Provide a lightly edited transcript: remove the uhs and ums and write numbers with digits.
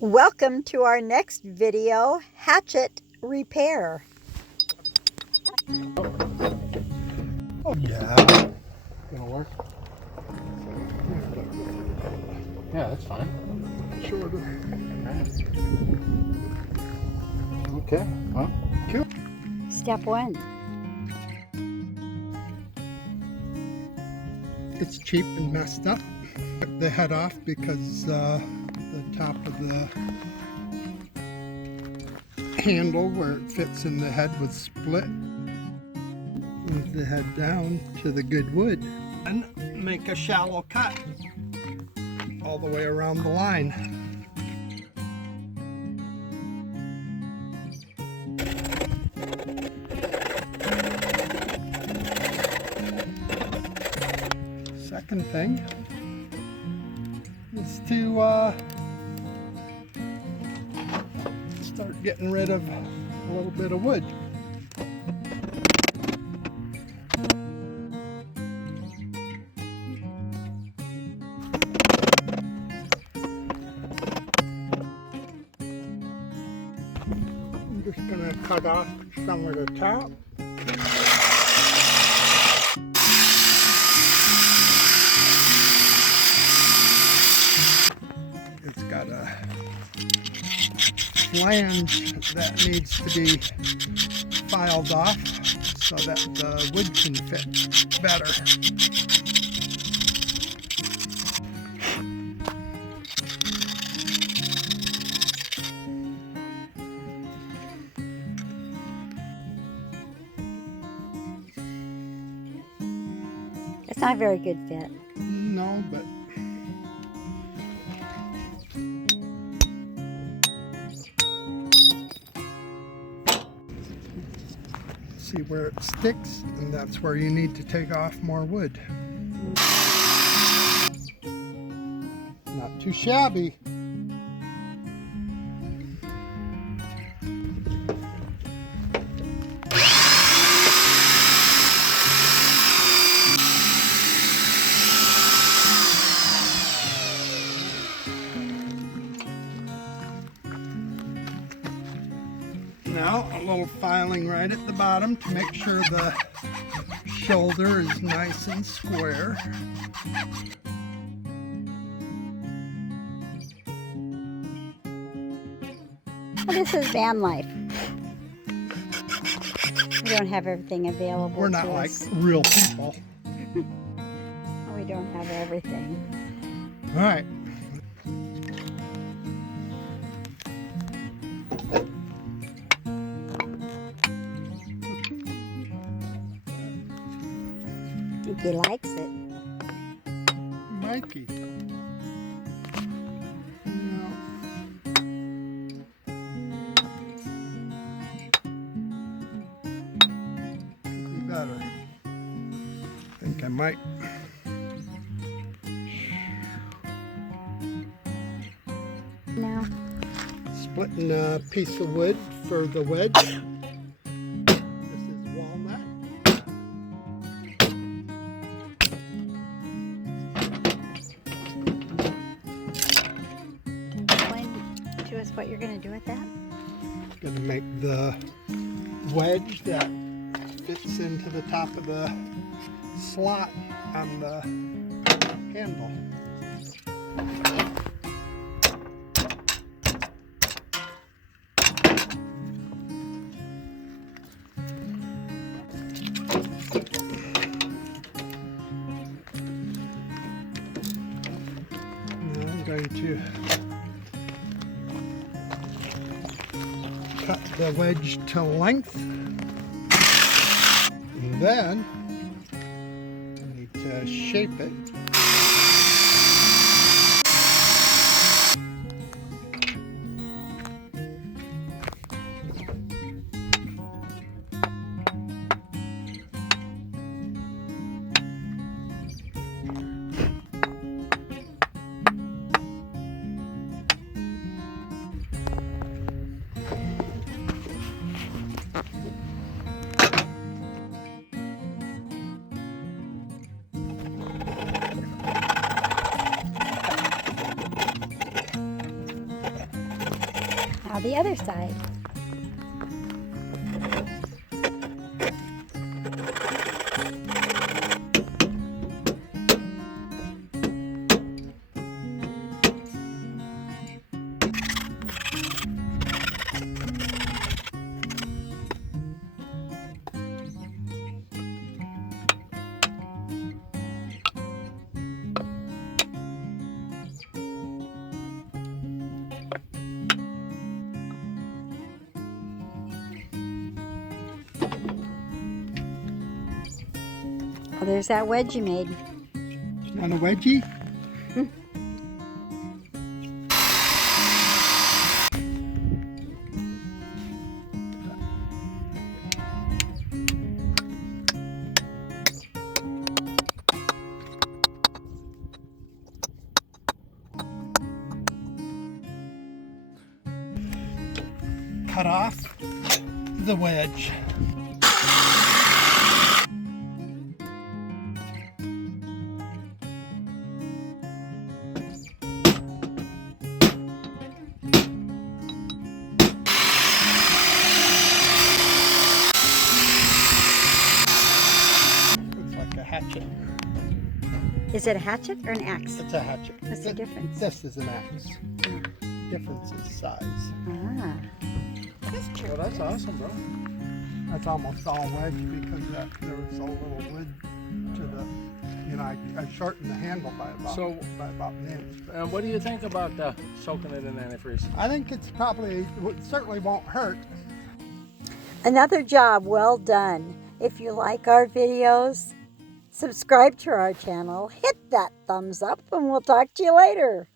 Welcome to our next video, Hatchet Repair. Oh yeah. Gonna work? Yeah, that's fine. Shorter. Okay. Well, Cool. Step 1. It's cheap and messed up. Took the head off because the top of the handle where it fits in the head was split. Move the head down to the good wood and make a shallow cut all the way around the line. Second thing is to start getting rid of a little bit of wood. I'm just going to cut off some of the top. It's got a flange that needs to be filed off so that the wood can fit better. It's not a very good fit. No, but see where it sticks, and that's where you need to take off more wood. Not too shabby. Now a little filing right at the bottom to make sure the shoulder is nice and square. Well, this is van life. We don't have everything available. We're not to like us. real people. We don't have everything. All right. I think he likes it. Mikey. No. Could be better. I think I might. No. Splitting a piece of wood for the wedge. This is walnut. Can you explain to us what you're going to do with that? Going to make the wedge that fits into the top of the slot on the handle. Now I'm going to cut the wedge to length, and then I need to shape it. Now the other side. Oh, there's that wedge you made. On a wedgie? Cut off the wedge. Looks like a hatchet. Is it a hatchet or an axe? It's a hatchet. What's the difference? This is an axe. Difference is size. Ah. Well, that's awesome, bro. That's almost all wedge because there was so little wood to the, you know, I shortened the handle by about an inch. What do you think about soaking it in antifreeze? I think it's probably, it certainly won't hurt. Another job well done. If you like our videos, subscribe to our channel, hit that thumbs up, and we'll talk to you later.